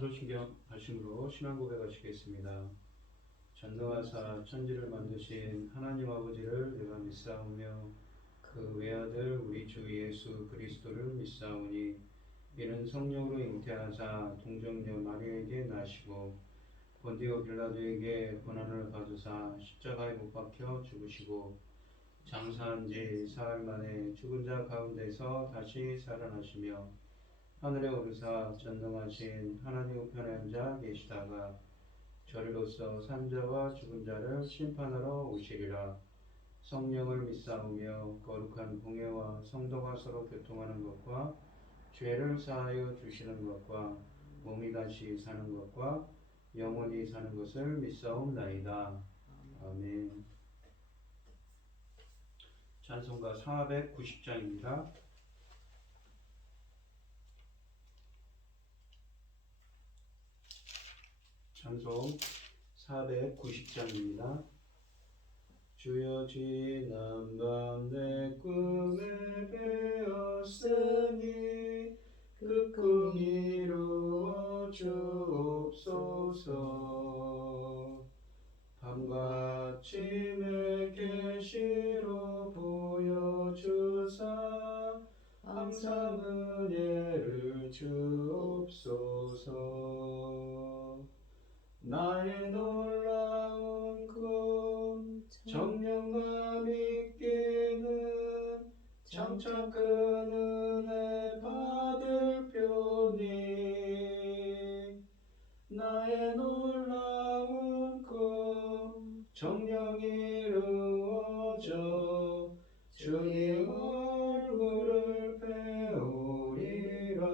사도신경 말씀으로 신앙 고백하시겠습니다. 전능하사 천지를 만드신 하나님 아버지를 내가 믿사오며 그 외아들 우리 주 예수 그리스도를 믿사오니 이는 성령으로 잉태하사 동정녀 마리아에게 나시고 본디오 빌라도에게 고난을 받으사 십자가에 못 박혀 죽으시고 장사한 지 사흘 만에 죽은 자 가운데서 다시 살아나시며 하늘에 오르사 전능하신 하나님 우편에 앉아 계시다가 저리로서 산자와 죽은 자를 심판하러 오시리라. 성령을 믿사오며 거룩한 공예와 성도가 서로 교통하는 것과 죄를 사하여 주시는 것과 몸이 다시 사는 것과 영원히 사는 것을 믿사옵나이다. 아멘. 찬송가 490장입니다. 찬송 490장입니다. 주여 지난 밤 내 꿈에 배었으니 그 꿈 이루어 주옵소서. 밤과 아침에 계시로 보여주사 항상 은혜를 주옵소서. 나의 놀라운 꿈 정령감 있기는 장차 큰 은혜 받을 표니. 나의 놀라운 꿈 정령 이루어져 주님 얼굴을 배우리라.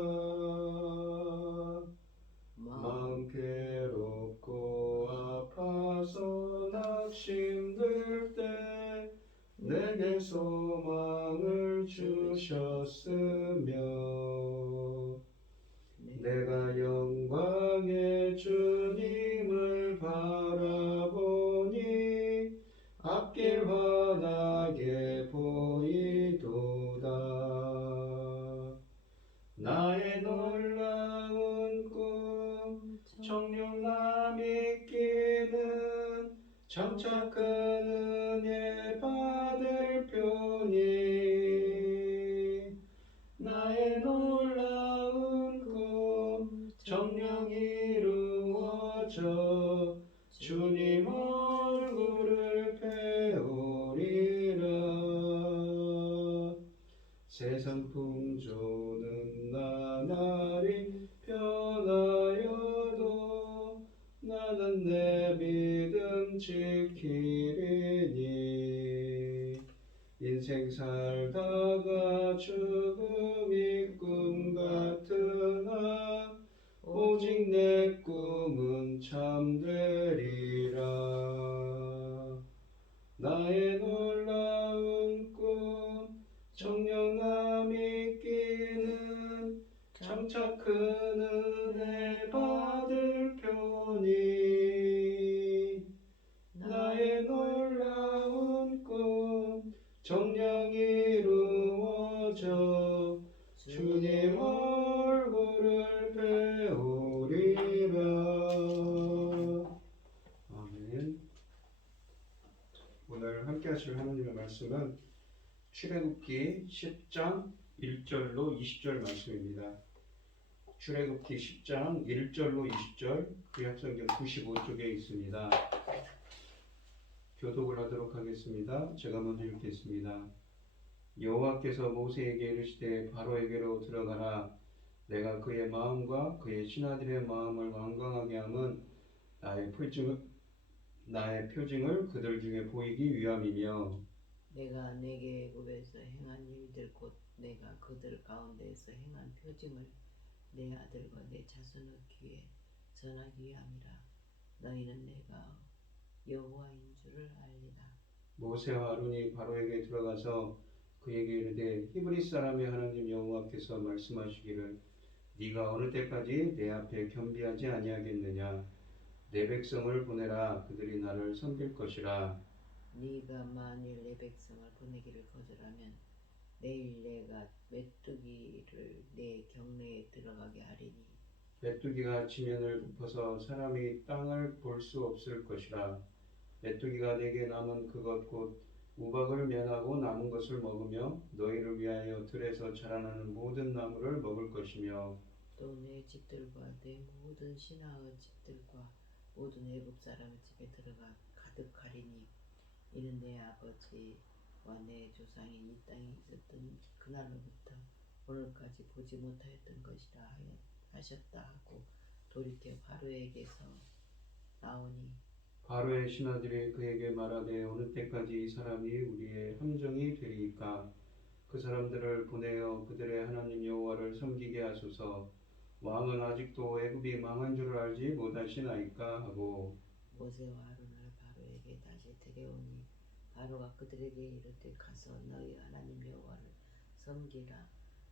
마음 괴롭고 아파서 낙심될 때 내게 소망을 주셨으며 내가 영광의 주님을 바라보니 앞길 환하게 보이도다. 나의 놀라운 꿈 정령감 있기는 장차 큰 은혜 받을 표니. 나의 놀라운 꿈 정령 이루어져 주님 얼굴을 배우리라. 세상 풍조는 나날이 변하여도 나는 내 믿음 지키리니. 인생 살다가 죽음이 꿈 같으나 오직 내 꿈은 참되리라. 나의 놀라운 꿈 정령감 있기는 장차 큰 은혜 받을 표니. 나의 놀라운 꿈 정령 이루어져 주님 얼굴을 배우리라. 아멘. 오늘 함께 하실 하나님의 말씀은 출애굽기 10장 1절로 20절 말씀입니다. 출애굽기 10장 1절로 20절 구약성경 95쪽에 있습니다. 교독을 하도록 하겠습니다. 제가 먼저 읽겠습니다. 여호와께서 모세에게 이르시되 바로에게로 들어가라. 내가 그의 마음과 그의 신하들의 마음을 완강하게 함은 나의 표징을 그들 중에 보이기 위함이며 내가 내게 애굽에서 행한 일들 곧 내가 그들 가운데에서 행한 표징을 내 아들과 내 자손의 귀에 전하기 위함이라. 너희는 내가 여호와인 줄을 알리라. 모세와 아론이 바로에게 들어가서 그에게 이르되 히브리 사람의 하나님 여호와께서 말씀하시기를 네가 어느 때까지 내 앞에 겸비하지 아니하겠느냐. 내 백성을 보내라. 그들이 나를 섬길 것이라. 네가 만일 내 백성을 보내기를 거절하면 내일 내가 메뚜기를 내 경내에 들어가게 하리니 메뚜기가 지면을 덮어서 사람이 땅을 볼 수 없을 것이라. 메뚜기가 내게 남은 그것 곧 우박을 면하고 남은 것을 먹으며 너희를 위하여 들에서 자라나는 모든 나무를 먹을 것이며 또 내 집들과 내 모든 신하의 집들과 모든 애굽 사람의 집에 들어가 가득하리니 이는 내 아버지와 내 조상이 이 땅에 있었던 그날로부터 오늘까지 보지 못하였던 것이라 하셨다 하고 돌이켜 바로에게서 나오니 바로의 신하들이 그에게 말하되 어느 때까지 이 사람이 우리의 함정이 되리이까. 그 사람들을 보내어 그들의 하나님 여호와를 섬기게 하소서. 왕은 아직도 애굽이 망한 줄 알지 못하시나이까 하고 모세와 아론을 바로에게 다시 데려오니 바로가 그들에게 이르되 가서 너희 하나님 여호와를 섬기라.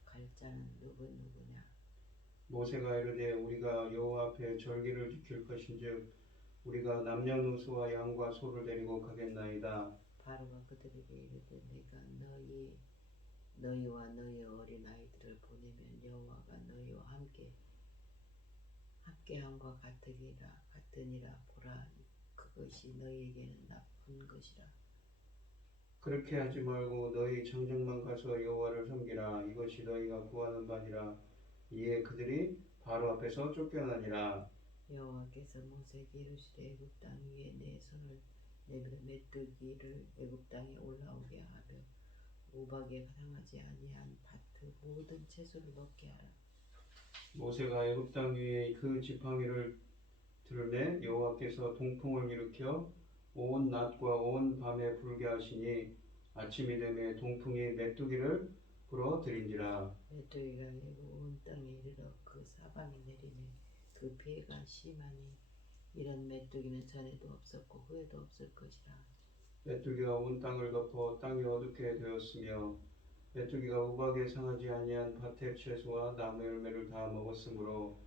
갈 자는 누구냐. 모세가 이르되 우리가 여호와 앞에 절기를 지킬 것인즉 우리가 남녀노소와 양과 소를 데리고 가겠나이다. 바로가 그들에게 이르되 내가 너희와 너희 어린 아이들을 보내면 여호와가 너희와 함께함과 같으니라. 보라, 그것이 너희에게는 나쁜 것이라. 그렇게 하지 말고 너희 장정만 가서 여호와를 섬기라. 이것이 너희가 구하는 바니라. 이에 그들이 바로 앞에서 쫓겨나니라. 여호와께서 모세에게 이르시되 애굽 땅 위에 내 손을 내밀어 메뚜기를 애굽 땅에 올라오게 하며 우박에 상하지 아니한 밭의 모든 채소를 먹게 하라. 모세가 애굽 땅 위에 그 지팡이를 들매 여호와께서 동풍을 일으켜 온 낮과 온 밤에 불게 하시니 아침이 되매 동풍이 메뚜기를 불어들인지라. 메뚜기가 애굽 온 땅에 이르러 그 사방에 내리매 그 피해가 심하니 이런 메뚜기는 전에도 없었고 후에도 없을 것이라. 메뚜기가 온 땅을 덮어 땅이 어둡게 되었으며 메뚜기가 우박에 상하지 아니한 밭의 채소와 나무 열매를 다 먹었으므로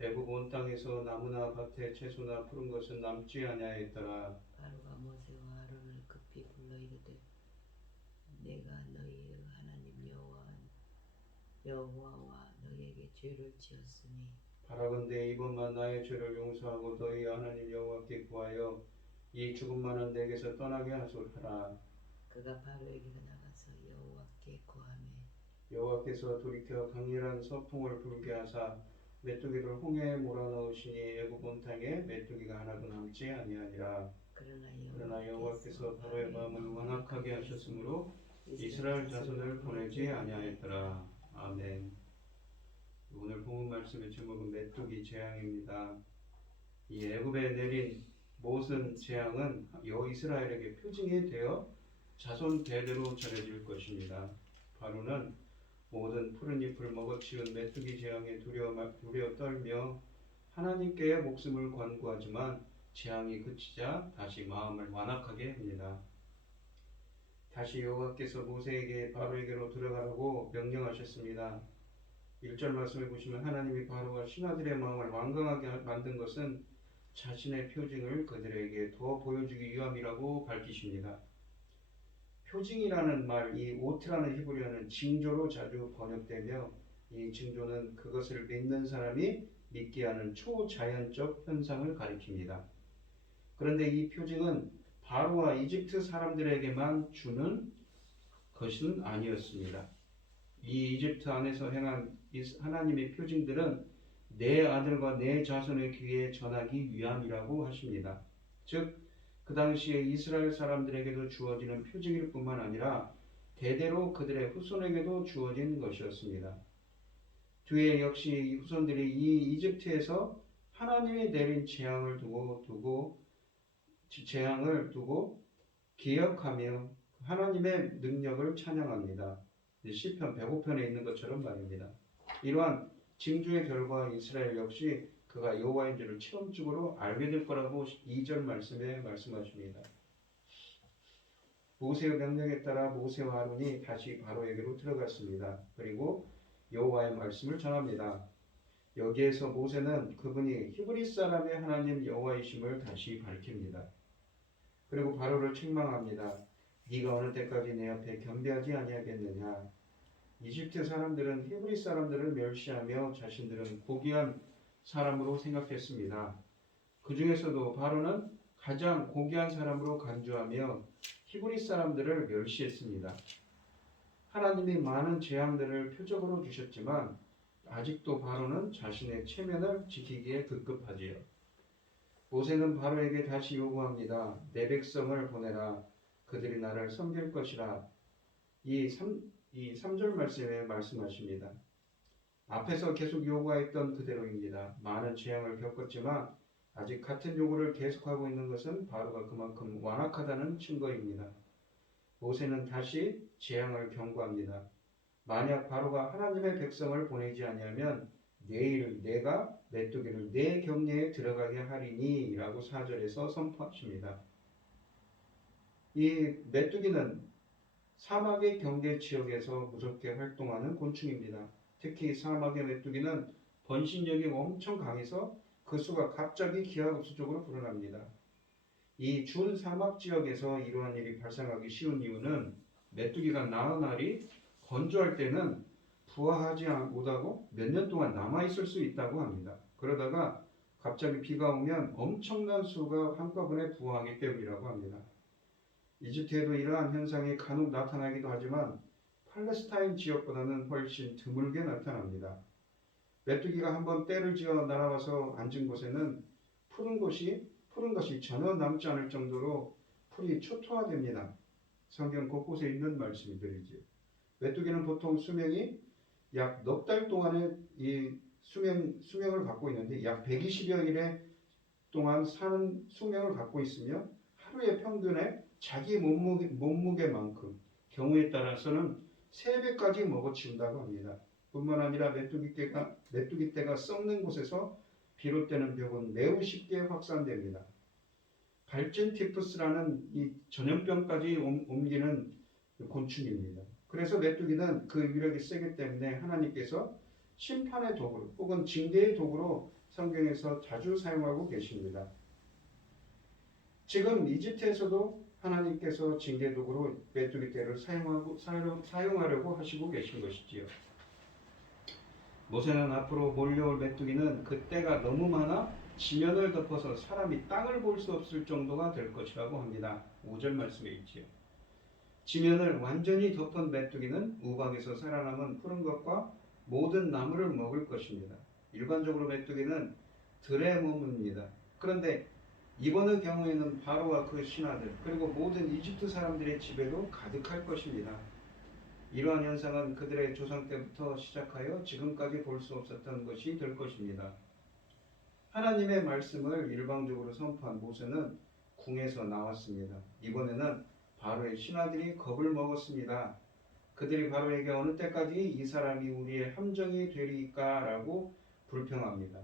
애굽 온 땅에서 나무나 밭의 채소나 푸른 것은 남지 아니하였더라. 바로가 모세와 아론을 급히 불러 이르되 내가 너희의 하나님 여호와와 너희에게 죄를 지었으니 바라건대 이번만 나의 죄를 용서하고 너희 하나님 여호와께 구하여 이 죽음 많은 내게서 떠나게 하소서. 그가 바로에게 나가서 여호와께 구하매 여호와께서 돌이켜 강렬한 서풍을 불게 하사 메뚜기를 홍해에 몰아넣으시니 애굽 온 땅에 메뚜기가 하나도 남지 아니하니라. 그러나 여호와께서 바로의 마음을 완악하게 하셨으므로 이스라엘 자손을 보내지 아니하였더라. 아멘. 오늘 본문 말씀의 제목은 메뚜기 재앙입니다. 이 애굽에 내린 모든 재앙은 이스라엘에게 표징이 되어 자손 대대로 전해질 것입니다. 바로는 모든 푸른 잎을 먹어치운 메뚜기 재앙에 두려워 떨며 하나님께 목숨을 관구하지만 재앙이 그치자 다시 마음을 완악하게 합니다. 다시 여호와께서 모세에게 바로에게로 들어가라고 명령하셨습니다. 1절 말씀에 보시면 하나님이 바로와 신하들의 마음을 완강하게 만든 것은 자신의 표징을 그들에게 더 보여주기 위함이라고 밝히십니다. 표징이라는 말, 이 오트라는 히브리어는 징조로 자주 번역되며 이 징조는 그것을 믿는 사람이 믿게 하는 초자연적 현상을 가리킵니다. 그런데 이 표징은 바로와 이집트 사람들에게만 주는 것은 아니었습니다. 이 이집트 안에서 행한 하나님의 표징들은 내 아들과 내 자손의 귀에 전하기 위함이라고 하십니다. 즉, 그 당시에 이스라엘 사람들에게도 주어지는 표징일 뿐만 아니라 대대로 그들의 후손에게도 주어진 것이었습니다. 뒤에 역시 이 후손들이 이 이집트에서 하나님이 내린 재앙을 두고 기억하며 하나님의 능력을 찬양합니다. 시편 105편에 있는 것처럼 말입니다. 이러한 징조의 결과 이스라엘 역시 그가 여호와인 줄을 체험적으로 알게 될 거라고 2절 말씀에 말씀하십니다. 모세의 명령에 따라 모세와 아론이 다시 바로에게로 들어갔습니다. 그리고 여호와의 말씀을 전합니다. 여기에서 모세는 그분이 히브리 사람의 하나님 여호와이심을 다시 밝힙니다. 그리고 바로를 책망합니다. 네가 어느 때까지 내 앞에 겸비하지 아니하겠느냐. 이집트 사람들은 히브리 사람들을 멸시하며 자신들은 고귀한 사람으로 생각했습니다. 그 중에서도 바로는 가장 고귀한 사람으로 간주하며 히브리 사람들을 멸시했습니다. 하나님이 많은 재앙들을 표적으로 주셨지만 아직도 바로는 자신의 체면을 지키기에 급급하지요. 모세는 바로에게 다시 요구합니다. 내 백성을 보내라. 그들이 나를 섬길 것이라. 이 3절 말씀에 말씀하십니다. 앞에서 계속 요구했던 그대로입니다. 많은 재앙을 겪었지만 아직 같은 요구를 계속하고 있는 것은 바로가 그만큼 완악하다는 증거입니다. 모세는 다시 재앙을 경고합니다. 만약 바로가 하나님의 백성을 보내지 아니하면 내일 내가 메뚜기를 내 경내에 들어가게 하리니 라고 4절에서 선포하십니다. 이 메뚜기는 사막의 경계 지역에서 무섭게 활동하는 곤충입니다. 특히 사막의 메뚜기는 번식력이 엄청 강해서 그 수가 갑자기 기하급수적으로 불어납니다. 이 준 사막 지역에서 이러한 일이 발생하기 쉬운 이유는 메뚜기가 낳은 알이 건조할 때는 부화하지 못하고 몇 년 동안 남아있을 수 있다고 합니다. 그러다가 갑자기 비가 오면 엄청난 수가 한꺼번에 부화하기 때문이라고 합니다. 이집트에도 이러한 현상이 간혹 나타나기도 하지만 팔레스타인 지역보다는 훨씬 드물게 나타납니다. 메뚜기가 한번 때를 지어 날아와서 앉은 곳에는 푸른 것이 전혀 남지 않을 정도로 풀이 초토화됩니다. 성경 곳곳에 있는 말씀들이지요. 메뚜기는 보통 수명이 약 넉 달 동안의 이 수명을 갖고 있는데 약 120여 일의 동안 사는 수명을 갖고 있으며 하루의 평균에 자기 몸무게만큼 경우에 따라서는 3배까지 먹어치운다고 합니다. 뿐만 아니라 메뚜기 떼가 썩는 곳에서 비롯되는 병은 매우 쉽게 확산됩니다. 발진 티푸스라는 이 전염병까지 옮기는 곤충입니다. 그래서 메뚜기는 그 위력이 세기 때문에 하나님께서 심판의 도구로 혹은 징계의 도구로 성경에서 자주 사용하고 계십니다. 지금 이집트에서도 하나님께서 징계 도구로 메뚜기 떼를 사용하려고 하시고 계신 것이지요. 모세는 앞으로 몰려올 메뚜기는 그 때가 너무 많아 지면을 덮어서 사람이 땅을 볼 수 없을 정도가 될 것이라고 합니다. 5절 말씀에 있지요. 지면을 완전히 덮은 메뚜기는 우박에서 살아남은 푸른 것과 모든 나무를 먹을 것입니다. 일반적으로 메뚜기는 들에 머뭅니다. 그런데 이번의 경우에는 바로와 그 신하들 그리고 모든 이집트 사람들의 집에도 가득할 것입니다. 이러한 현상은 그들의 조상 때부터 시작하여 지금까지 볼 수 없었던 것이 될 것입니다. 하나님의 말씀을 일방적으로 선포한 모세는 궁에서 나왔습니다. 이번에는 바로의 신하들이 겁을 먹었습니다. 그들이 바로에게 어느 때까지 이 사람이 우리의 함정이 되리까라고 불평합니다.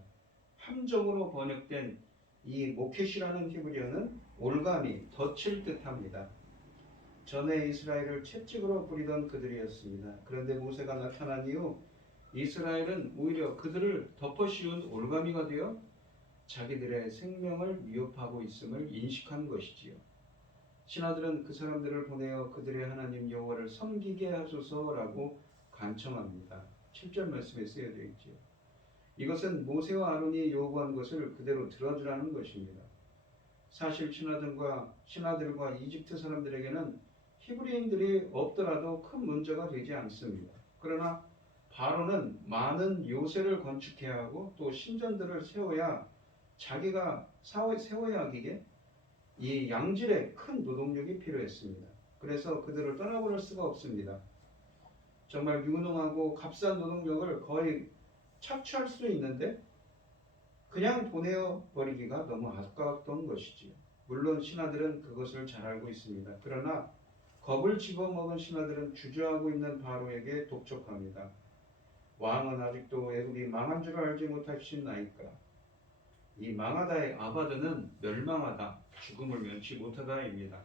함정으로 번역된 이 모켓이라는 히브리어는 올가미, 덫을 뜻합니다. 전에 이스라엘을 채찍으로 부리던 그들이었습니다. 그런데 모세가 나타난 이후 이스라엘은 오히려 그들을 덮어씌운 올가미가 되어 자기들의 생명을 위협하고 있음을 인식한 것이지요. 신하들은 그 사람들을 보내어 그들의 하나님 여호와를 섬기게 하소서라고 간청합니다. 7절 말씀에 쓰여져 있지요. 이것은 모세와 아론이 요구한 것을 그대로 들어주라는 것입니다. 사실 신하들과 이집트 사람들에게는 히브리인들이 없더라도 큰 문제가 되지 않습니다. 그러나 바로는 많은 요새를 건축해야 하고 또 신전들을 세워야 자기가 세워야 하기에 이 양질의 큰 노동력이 필요했습니다. 그래서 그들을 떠나보낼 수가 없습니다. 정말 유능하고 값싼 노동력을 거의 착취할 수 있는데 그냥 보내어 버리기가 너무 아까웠던 것이지요. 물론 신하들은 그것을 잘 알고 있습니다. 그러나 겁을 집어먹은 신하들은 주저하고 있는 바로에게 독촉합니다. 왕은 아직도 애굽이 망한 줄 알지 못하시나이까. 이 망하다의 아바드는 멸망하다, 죽음을 면치 못하다입니다.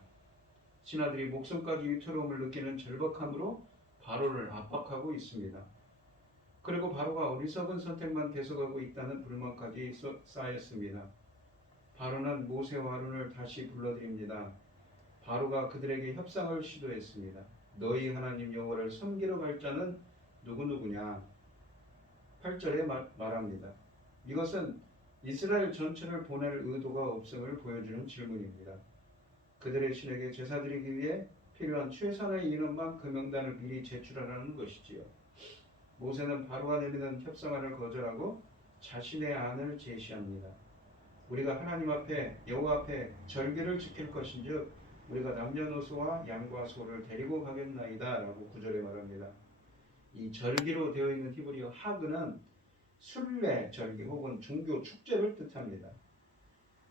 신하들이 목숨까지 위태로움을 느끼는 절박함으로 바로를 압박하고 있습니다. 그리고 바로가 어리석은 선택만 계속하고 있다는 불만까지 쌓였습니다. 바로는 모세와 아론을 다시 불러들입니다. 바로가 그들에게 협상을 시도했습니다. 너희 하나님 여호와를 섬기러 갈 자는 누구누구냐? 8절에 말합니다. 이것은 이스라엘 전체를 보낼 의도가 없음을 보여주는 질문입니다. 그들의 신에게 제사 드리기 위해 필요한 최선의 인원만 그 명단을 미리 제출하라는 것이지요. 모세는 바로가 내미는 협상안을 거절하고 자신의 안을 제시합니다. 우리가 하나님 앞에 여호와 앞에 절기를 지킬 것인즉 우리가 남녀노소와 양과 소를 데리고 가겠나이다 라고 9절에 말합니다. 이 절기로 되어 있는 히브리어 하그는 순례 절기 혹은 종교 축제를 뜻합니다.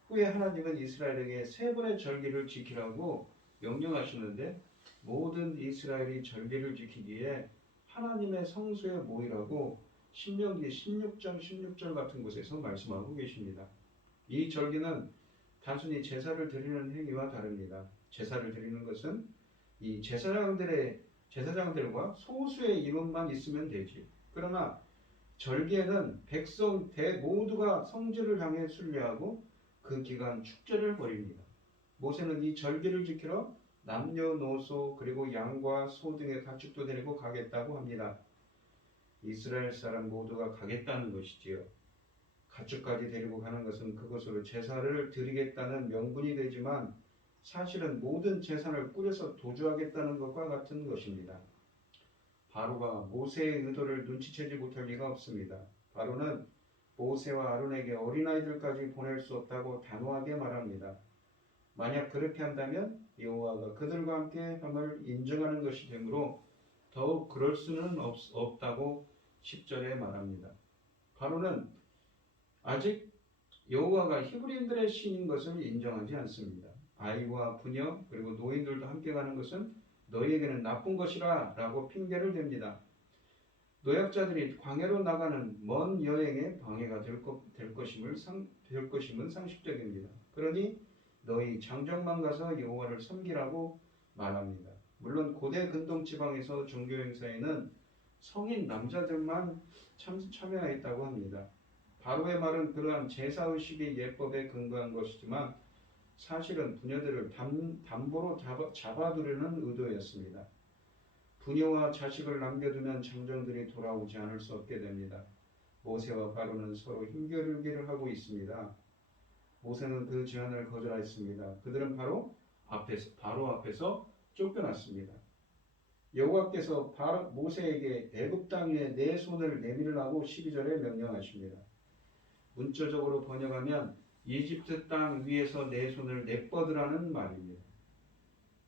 후에 하나님은 이스라엘에게 세 번의 절기를 지키라고 명령하시는데 모든 이스라엘이 절기를 지키기에 하나님의 성소에 모이라고 신명기 16장 16절 같은 곳에서 말씀하고 계십니다. 이 절기는 단순히 제사를 드리는 행위와 다릅니다. 제사를 드리는 것은 이 제사장들과 소수의 인원만 있으면 되지. 그러나 절기에는 백성 대모두가 성지를 향해 순례하고 그 기간 축제를 벌입니다. 모세는 이 절기를 지키러 남녀노소 그리고 양과 소 등의 가축도 데리고 가겠다고 합니다. 이스라엘 사람 모두가 가겠다는 것이지요. 가축까지 데리고 가는 것은 그것으로 제사를 드리겠다는 명분이 되지만 사실은 모든 재산을 꾸려서 도주하겠다는 것과 같은 것입니다. 바로가 모세의 의도를 눈치채지 못할 리가 없습니다. 바로는 모세와 아론에게 어린아이들까지 보낼 수 없다고 단호하게 말합니다. 만약 그렇게 한다면 여호와가 그들과 함께 함을 인정하는 것이 되므로 더욱 그럴 수는 없다고 10절에 말합니다. 바로는 아직 여호와가 히브리인들의 신인 것을 인정하지 않습니다. 아이와 부녀 그리고 노인들도 함께 가는 것은 너희에게는 나쁜 것이라 라고 핑계를 댑니다. 노약자들이 광야로 나가는 먼 여행에 방해가 될 것임은 상식적입니다. 그러니 너희 장정만 가서 여호와를 섬기라고 말합니다. 물론 고대 근동 지방에서 종교 행사에는 성인 남자들만 참여했다고 합니다. 바로의 말은 그러한 제사의식의 예법에 근거한 것이지만 사실은 부녀들을 담보로 잡아두려는 의도였습니다. 부녀와 자식을 남겨두면 장정들이 돌아오지 않을 수 없게 됩니다. 모세와 바로는 서로 힘겨루기를 하고 있습니다. 모세는 그 제안을 거절했습니다. 그들은 바로 앞에서 쫓겨났습니다. 여호와께서 모세에게 애굽 땅 위에 내 손을 내밀라고 12절에 명령하십니다. 문자적으로 번역하면 이집트 땅 위에서 내 손을 내뻗으라는 말입니다.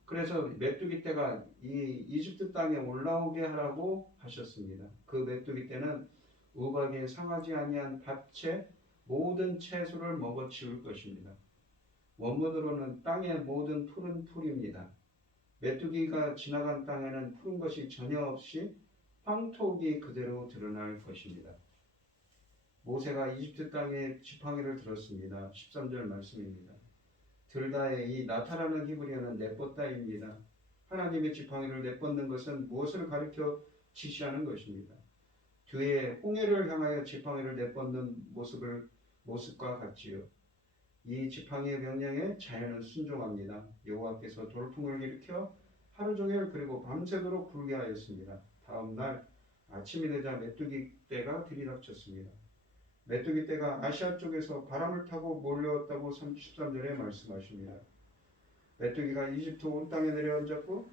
그래서 메뚜기 떼가 이 이집트 땅에 올라오게 하라고 하셨습니다. 그 메뚜기 떼는 우박에 상하지 아니한 밭의 모든 채소를 먹어치울 것입니다. 원문으로는 땅의 모든 푸른 풀입니다. 메뚜기가 지나간 땅에는 푸른 것이 전혀 없이 황토기 그대로 드러날 것입니다. 모세가 이집트 땅의 지팡이를 들었습니다. 13절 말씀입니다. 들다의 이 나타나는 히브리어는 내뻗다입니다. 하나님의 지팡이를 내뻗는 것은 무엇을 가리켜 지시하는 것입니다. 뒤에 홍해를 향하여 지팡이를 내뻗는 모습과 같지요. 이 지팡이의 명령에 자연은 순종합니다. 여호와께서 돌풍을 일으켜 하루 종일 그리고 밤새도록 불게 하였습니다. 다음 날 아침이 되자 메뚜기 떼가 들이닥쳤습니다. 메뚜기 떼가 아시아 쪽에서 바람을 타고 몰려왔다고 13절에 말씀하십니다. 메뚜기가 이집트 온 땅에 내려앉았고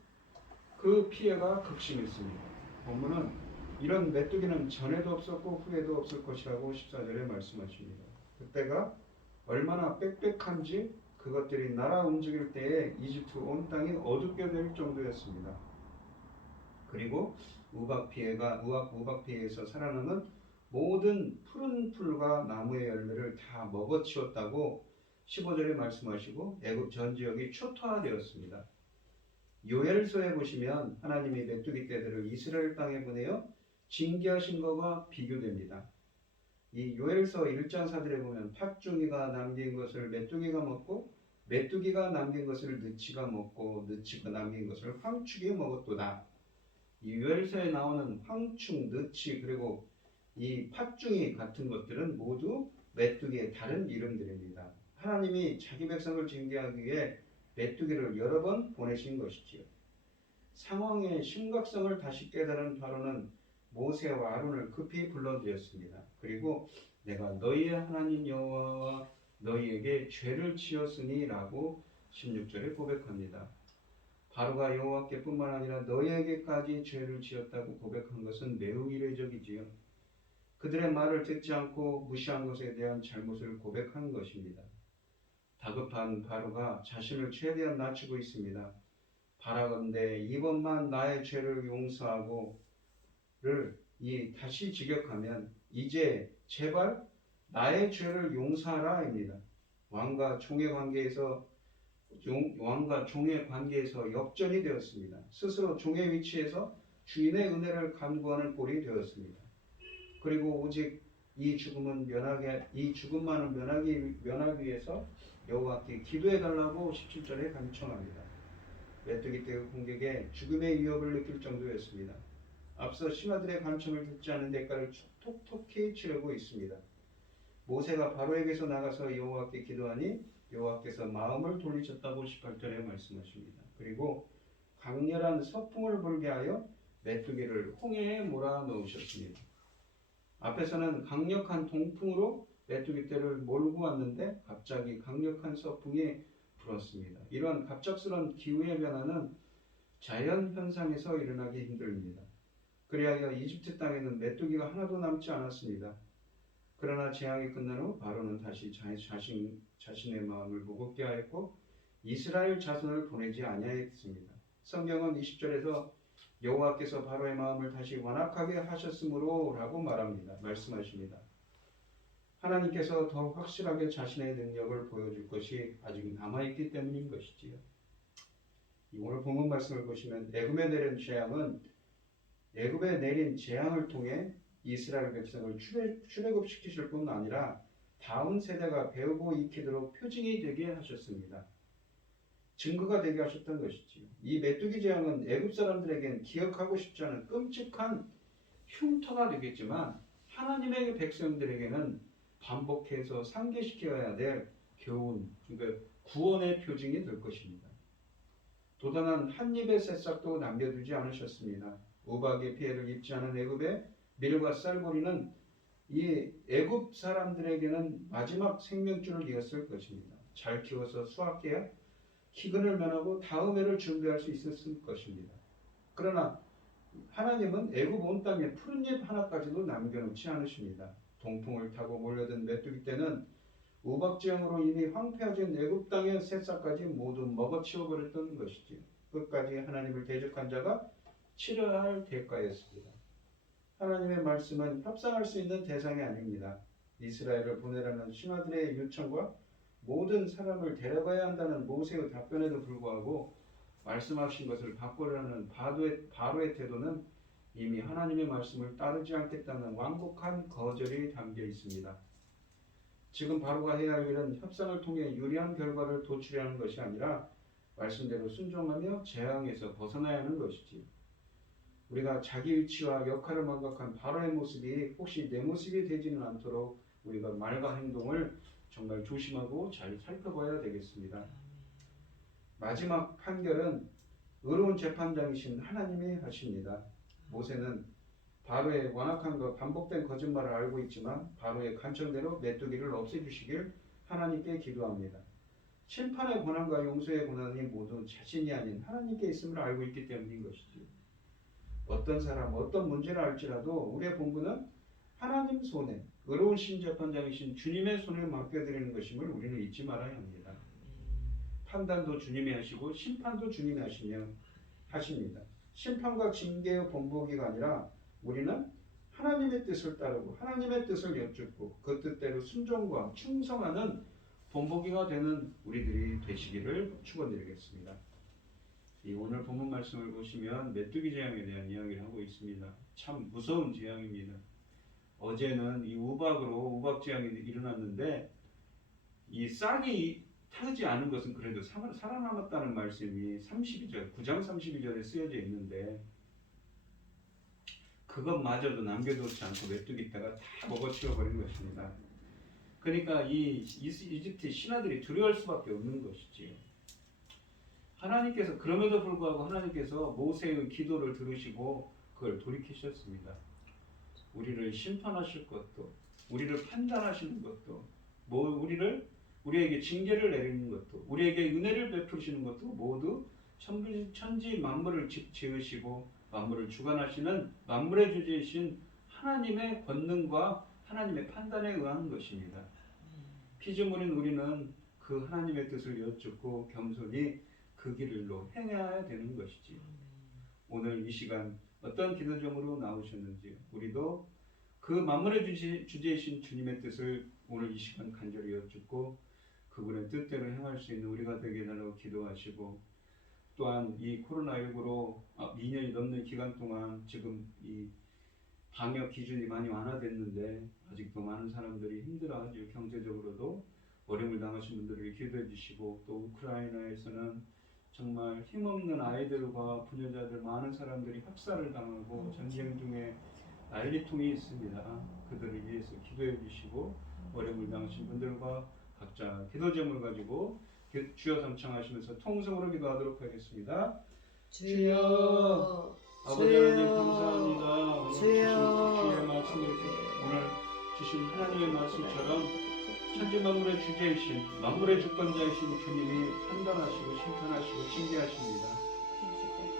그 피해가 극심했습니다. 본문은 이런 메뚜기는 전에도 없었고 후에도 없을 것이라고 14절에 말씀하십니다. 그때가 얼마나 빽빽한지 그것들이 날아 움직일 때에 이집트 온 땅이 어둡게 될 정도였습니다. 그리고 우박 피해에서 살아남은 모든 푸른 풀과 나무의 열매를 다 먹어치웠다고 15절에 말씀하시고 애굽 전 지역이 초토화되었습니다. 요엘서에 보시면 하나님이 메뚜기 떼들을 이스라엘 땅에 보내어 징계하신 것과 비교됩니다. 이 요엘서 1장 4절에 보면 팥중이가 남긴 것을 메뚜기가 먹고 메뚜기가 남긴 것을 느치가 먹고 느치가 남긴 것을 황축이 먹었도다. 이 요엘서에 나오는 황축, 느치 그리고 이 팥중이 같은 것들은 모두 메뚜기의 다른 이름들입니다. 하나님이 자기 백성을 징계하기 위해 메뚜기를 여러 번 보내신 것이지요. 상황의 심각성을 다시 깨달은 바로는 모세와 아론을 급히 불러들였습니다. 그리고 내가 너희의 하나님 여호와와 너희에게 죄를 지었으니 라고 16절에 고백합니다. 바로가 여호와께 뿐만 아니라 너희에게까지 죄를 지었다고 고백한 것은 매우 이례적이지요. 그들의 말을 듣지 않고 무시한 것에 대한 잘못을 고백한 것입니다. 다급한 바로가 자신을 최대한 낮추고 있습니다. 바라건대 이번만 나의 죄를 용서하고를 다시 직역하면 이제 제발 나의 죄를 용서하라입니다. 왕과 종의 관계에서 역전이 되었습니다. 스스로 종의 위치에서 주인의 은혜를 간구하는 꼴이 되었습니다. 그리고 오직 이 죽음만을 면하기 위해서 여호와께 기도해 달라고 17절에 간청합니다. 메뚜기 떼의 공격에 죽음의 위협을 느낄 정도였습니다. 앞서 신하들의 간청을 듣지 않은 대가를 톡톡히 치르고 있습니다. 모세가 바로에게서 나가서 여호와께 기도하니 여호와께서 마음을 돌리셨다고 18절에 말씀하십니다. 그리고 강렬한 서풍을 불게 하여 메뚜기를 홍해에 몰아넣으셨습니다. 앞에서는 강력한 동풍으로 메뚜기 떼를 몰고 왔는데 갑자기 강력한 서풍이 불었습니다. 이러한 갑작스러운 기후의 변화는 자연 현상에서 일어나기 힘듭니다. 그리하여 이집트 땅에는 메뚜기가 하나도 남지 않았습니다. 그러나 재앙이 끝난 후 바로는 다시 자신의 마음을 무겁게 하였고 이스라엘 자손을 보내지 아니하였습니다. 성경은 20절에서 여호와께서 바로의 마음을 다시 완악하게 하셨으므로 라고 말씀하십니다. 하나님께서 더 확실하게 자신의 능력을 보여줄 것이 아직 남아있기 때문인 것이지요. 오늘 본문 말씀을 보시면 애굽에 내린 재앙을 통해 이스라엘 백성을 출애굽시키실 뿐 아니라 다음 세대가 배우고 익히도록 표징이 되게 하셨습니다. 증거가 되게 하셨던 것이지요. 이 메뚜기 재앙은 애굽 사람들에겐 기억하고 싶지 않은 끔찍한 흉터가 되겠지만 하나님의 백성들에게는 반복해서 상기시켜야 될 교훈, 그러니까 구원의 표징이 될 것입니다. 도단한 한 입의 새싹도 남겨두지 않으셨습니다. 우박의 피해를 입지 않은 애굽의 밀과 쌀고리는 이 애굽 사람들에게는 마지막 생명줄을 이었을 것입니다. 잘 키워서 수확해야 기근을 면하고 다음 해를 준비할 수 있었을 것입니다. 그러나 하나님은 애굽 온 땅에 푸른잎 하나까지도 남겨놓지 않으십니다. 동풍을 타고 몰려든 메뚜기 떼는 우박지향으로 이미 황폐해진 애굽 땅의 새싹까지 모두 먹어치워버렸던 것이지요. 끝까지 하나님을 대적한 자가 치러야 할 대가였습니다. 하나님의 말씀은 협상할 수 있는 대상이 아닙니다. 이스라엘을 보내라는 신하들의 요청과 모든 사람을 데려가야 한다는 모세의 답변에도 불구하고 말씀하신 것을 바꾸려는 바로의 태도는 이미 하나님의 말씀을 따르지 않겠다는 완곡한 거절이 담겨 있습니다. 지금 바로가 해야 할 일은 협상을 통해 유리한 결과를 도출하는 것이 아니라 말씀대로 순종하며 재앙에서 벗어나야 하는 것이지요. 우리가 자기 위치와 역할을 망각한 바로의 모습이 혹시 내 모습이 되지는 않도록 우리가 말과 행동을 정말 조심하고 잘 살펴봐야 되겠습니다. 마지막 판결은 의로운 재판장이신 하나님이 하십니다. 모세는 바로의 완악함과 반복된 거짓말을 알고 있지만 바로의 간청대로 메뚜기를 없애주시길 하나님께 기도합니다. 심판의 권한과 용서의 권한이 모두 자신이 아닌 하나님께 있음을 알고 있기 때문인 것이죠. 어떤 사람, 어떤 문제를 알지라도 우리의 본분은 하나님 손에, 의로운 심재판장이신 주님의 손에 맡겨드리는 것임을 우리는 잊지 말아야 합니다. 판단도 주님이 하시고 심판도 주님이 하십니다. 심판과 징계의 본보기가 아니라 우리는 하나님의 뜻을 따르고 하나님의 뜻을 여쭙고 그 뜻대로 순종과 충성하는 본보기가 되는 우리들이 되시기를 축원드리겠습니다. 이 오늘 본문 말씀을 보시면 메뚜기 재앙에 대한 이야기를 하고 있습니다. 참 무서운 재앙입니다. 어제는 이 우박 재앙이 일어났는데 이 싹이 타지 않은 것은 그래도 살아남았다는 말씀이 9장 32절에 쓰여져 있는데 그것마저도 남겨두지 않고 메뚜기 떼가 다 먹어치워버린 것입니다. 그러니까 이 이집트 신하들이 두려울 수밖에 없는 것이지요. 하나님께서 그럼에도 불구하고 하나님께서 모세의 기도를 들으시고 그걸 돌이키셨습니다. 우리를 심판하실 것도 우리를 판단하시는 것도, 우리에게 징계를 내리는 것도, 우리에게 은혜를 베푸시는 것도 모두 천지 만물을 지으시고 만물을 주관하시는 만물의 주제이신 하나님의 권능과 하나님의 판단에 의한 것입니다. 피조물인 우리는 그 하나님의 뜻을 여쭙고 겸손히 그 길로 행해야 되는 것이지. 오늘 이 시간 어떤 기도 제목으로 나오셨는지 우리도 그 만물의 주제이신 주님의 뜻을 오늘 이 시간 간절히 여쭙고 그분의 뜻대로 행할 수 있는 우리가 되게 해달라고 기도하시고, 또한 이 코로나19로 2년이 넘는 기간 동안 지금 이 방역 기준이 많이 완화됐는데 아직도 많은 사람들이 힘들어하죠. 경제적으로도 어려움을 당하신 분들을 기도해 주시고, 또 우크라이나에서는 정말 힘없는 아이들과 부녀자들 많은 사람들이 학살을 당하고 전쟁 중에 난리통이 있습니다. 그들을 위해서 기도해 주시고, 어려움을 당하신 분들과 각자 기도 제목을 가지고 주여 삼창하시면서 통성으로 기도하도록 하겠습니다. 주여, 아버지 하나님 감사합니다. 오늘 주여, 주의 말씀을 오늘 주신 하나님의 말씀처럼 천지 만물의 주제이신 만물의 주권자이신 주님이 판단하시고 심판하시고 징계하십니다.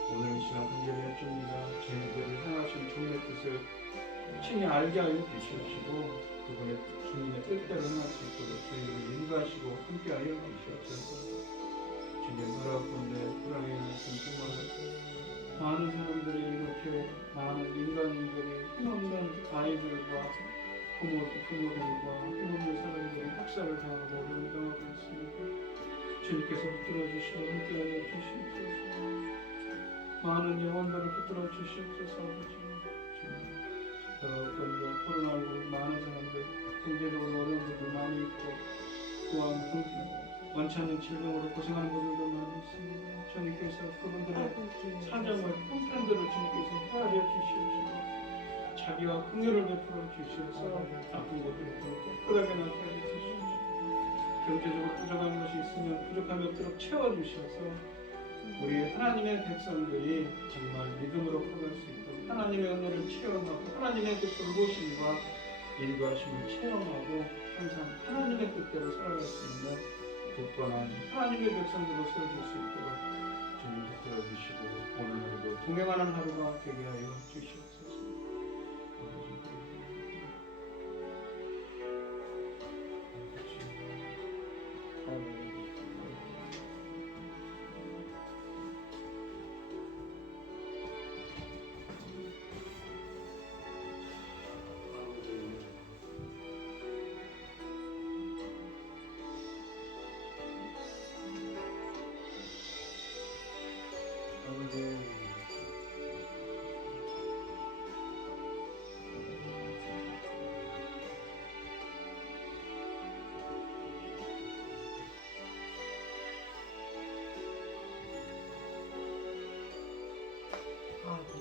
오늘 이 시간 간절히 여쭙니다. 저희들을 향하신 주님의 뜻을 친히 알게 하여 주시옵시고 그분의 주님의 뜻대로 행할 수 있도록 저희들을 인도하시고 함께하여 주시옵소서. 주님 허락건대 우크라이나에서 정말 많은 사람들이 이렇게 많은 민간인들이 힘없는 아이들과 부모들과 힘없는 사람들이 학살을 당하고 어려움을 당하고 있습니다. 주님께서 붙들어 주시고 함께하여 주시옵소서. 많은 영혼들을 붙들어 주시옵소서. 주님 건대 코로나19로 많은 사람들 경제적으로 어려운 분들 많이 있고, 또한 원치 않는 질병으로 고생하는 분들도 많이 있습니다. 주님께서 그분들의 사정을 형편들을 주님께서 헤아려 주시옵시고 자비와 긍휼을 베풀어 주시옵소서. 아픈 것들을 깨끗하게 낫게 하여 주시옵시고 경제적으로 부족한 것이 있으면 부족함이 없도록 채워 주셔서 우리 하나님의 백성들이 정말 믿음으로 커갈 수 있도록 하나님의 은혜를 체험하고 하나님의 그 돌보심과 인도하심을 체험하고 항상 하나님의 뜻대로 살아갈 수 있는 굳건한 하나님의 백성들로 세워줄 수 있도록 주님 붙들어 주시고 오늘 하루도 동행하는 하루가 되게 하여 주시옵소서. 아이고.